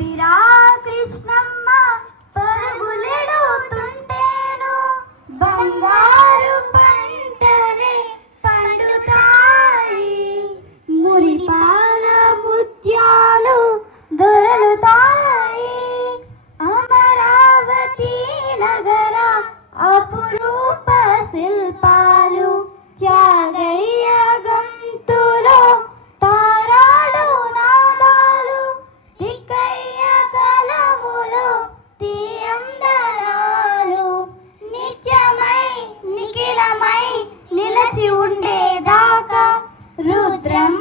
పోతుంటేను కృష్ణమ్మ పరుగులెడుతుంటేను. బంగారు పంటలే పండుతాయి. మురిపాల ముత్యాలు దొరలుతాయి. అమరావతి నగర అపురూప శిల్ప mostramos.